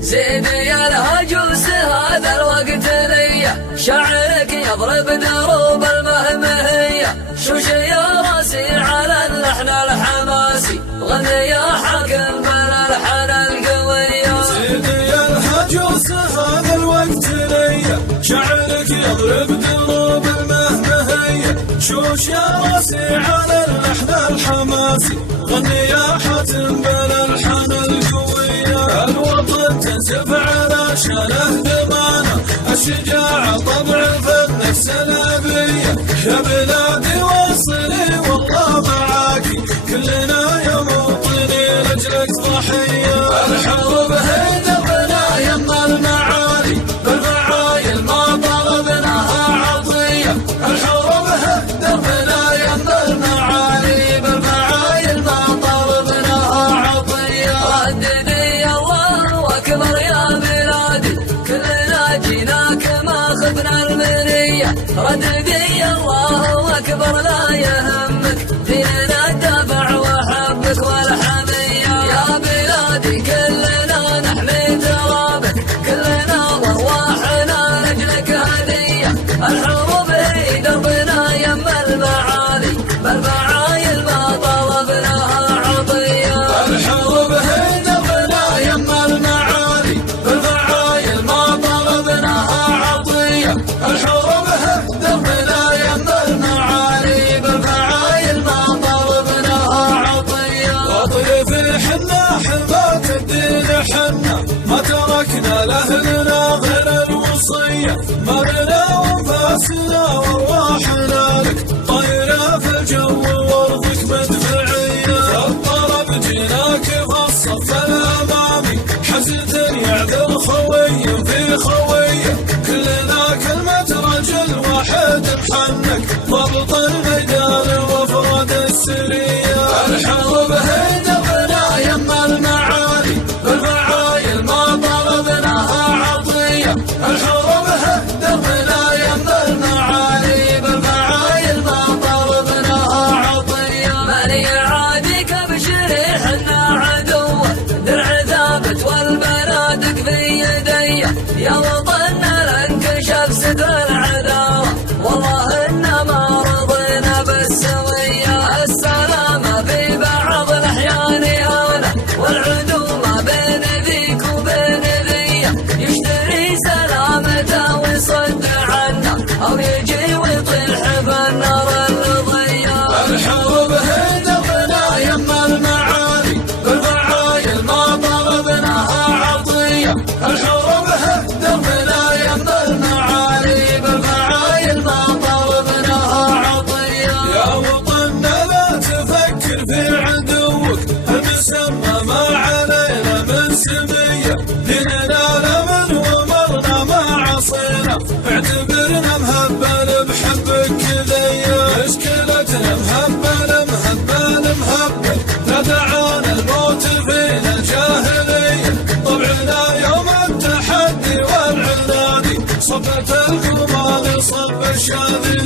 زيدي يا الهجوس هذا الوقت ليا، شعرك يضرب دروب المهمهية، شوش يا راسي على اللحن الحماسي، غني يا حاكم بالالحان القوية. زيدي يا الهجوس هذا الوقت ليا، شعرك يضرب دروب المهمهية، شوش يا راسي على اللحن الحماسي، غني يا حاتم بالالحان القوية. الوطن تنسف على شانه دمانه، الشجاعة طبع في النفس الأبية، يا بلادي وصلي والله معاكي، كلنا يا موطني لأجلك ضحية. الحروب هي دربنا يما المعالي، بالفعايل ما طلبناها عطية. الحروب هي دربنا يما المعالي، بالفعايل ما طلبناها عطية. رددي الله أكبر يا بلادي، كلنا جيناك ما خفنا المنية. رددي الله أكبر لا يهمك، ديننا الدفع وحبك والحمية. يا بلادي كلنا نحمي ترابك، كلنا وارواحنا لأجلك هدية. الحروب هي دربنا يم المعالي، بالفعايل ما طلبناها عطية. الحروب هي دربنا يم المعالي، بالفعايل ما طلبناها عطية. الحروب هي دربنا يم المعالي، بالفعايل ما طلبناها عطية. وطيف الحنة حماة الدين حنة، ما تركنا لأهلنا غير الوصية، مرنا وانفاسنا وارواحنا لك طايرة في الجو وارضك مدفعية. الطلب جيناك في الصف الأمامي، حزن يعذر خوي في خوية، كلنا كلمة رجل واحد محنك، ضبط الميدان وافراد السرية. الحروب هي دربنا يم المعالي، بالفعايل ما طلبناها عطية. الحروب هي دربنا يم المعالي، بالفعايل ما طلبناها عطية. ماني عاديك بشري حنا عدوة، درع ثابت والبنادق في يدي، يا وطننا لانكشف ستر العداوة، والله إنا ما رضينا بالسوية. السلامة في بعض الأحيان هانة، والعدومة بين ذيك وبين ذي، يشتري سلامته ويصد عنا، أو يجي ويطيح في النار الضية. الحروب هي دربنا يم المعالي، بالفعايل ما طلبناها عطية. الحروب هي دربنا يم المعالي، بالفعايل ما طلبناها عطية. يا وطننا لا تفكر في عدوك، المسمى ما علينا من سمية، ديننا لمن ومرنا ما عصينا، اعتبرنا مهبل بحبك كذية. مشكلتنا مهبل مهبل مهبل، لا دعانا الموت فينا الجاهلية، طبعنا يوم التحدي والعنادي، صبت القمال صب الشاذية.